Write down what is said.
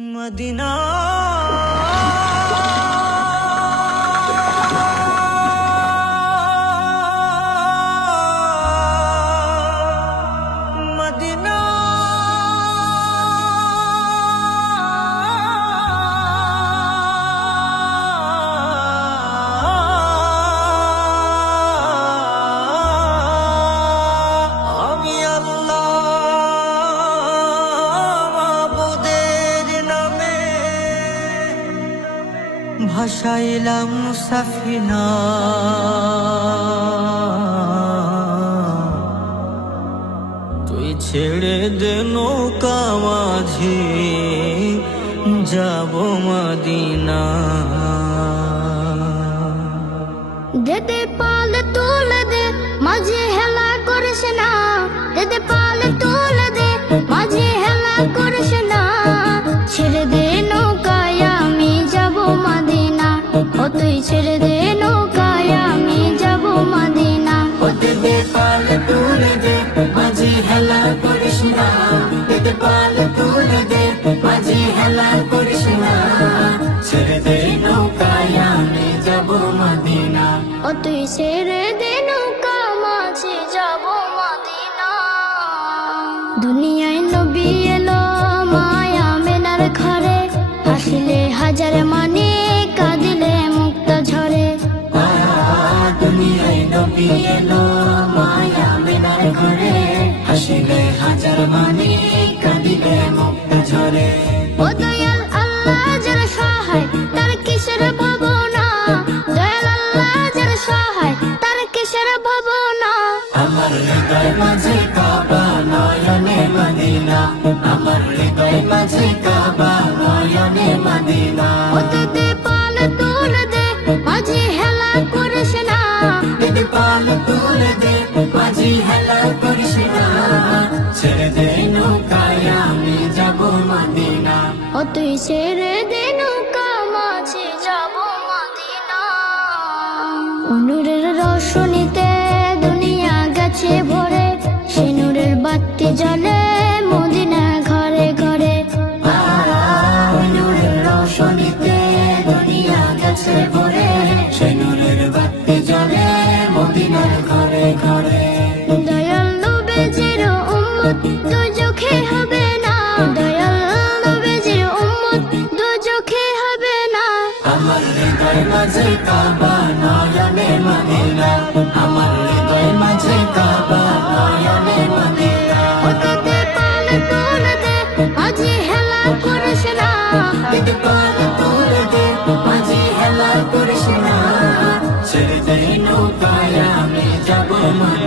Medina Medina আমি আল্লাহ মাবুদের নামে ভাসাইলাম সাফিনা, তুই ছেড়ে দে নৌকা মাঝি যাব মদিনা। দেদে পাল তুলে দে মাঝে হেলা করিস না, দেদে পাল তুলে দে মাঝে হেলা করিস না। ছেড়ে দে নৌকায় আমি যাব মদিনা, ও তুই ছেড়ে দে নৌকায় আমি যাব মদিনা। ও দেদে পাল তুলে দে মাঝে হেলা করিস না, দেদে পাল তুলে দে মাঝে হেলা করিস না। ছেড়ে দে নৌকায় আমি যাব মদিনা, ও তুই ছেড়ে দে নৌকা মাঝে যাব মদিনা। দুনিয়ায় নবী এলো মায়া মেনার ঘরে, হাসিলে হাজার মানে কাঁদিলে মুক্তা ঝরে। দুনিয়ায় নবী এলো মায়া মেনার ঘরে, হাসিলে হাজার মানে কাঁদিলে মুক্তা ঝরে। ও দয়াল আল্লাহ যার সহায় তার কিসের ভাবনা, দয়াল আল্লাহ যার সহায় তার কিসের ভাবনা। আমার হৃদয় মাঝে কাবা নয়নে মদিনা, আমার হৃদয় মাঝে কাবা নয়নে মদিনা। ও দেদে পাল তুলে দে মাঝে হেলা করিস না, দেদে পাল তুলে দে মাঝি হেলা করিস না। ছেড়ে দে নৌকায় আমি যাব মদিনা, ও তুই ছেড়ে দে নৌকা মাঝে যাব মদিনা। নূরের রোশনীতে দুনিয়া গেছে ভরে, সে নূরের বাতি জ্বলে মদিনা ঘরে ঘরে। নূরের রোশনীতে দুনিয়া গেছে ভরে, সে নূরের বাতি জ্বলে মদিনার ঘরে ঘরে। দয়াল নবীজির উম্মত দুজখে হবে না, দয়াল নবীজির উম্মত দুজখে হবে না। আমার হৃদয় মাঝে কাবা নয়নে মদিনা, আমার হৃদয় মাঝে কাবা নয়নে মদিনা। ও দেদে পাল তুলে দে মাঝে হেলা করিস না, দেদে পাল তুলে দে মাঝি হেলা করিস না। ছেড়ে দে নৌকায় আমি যাব মদিনা।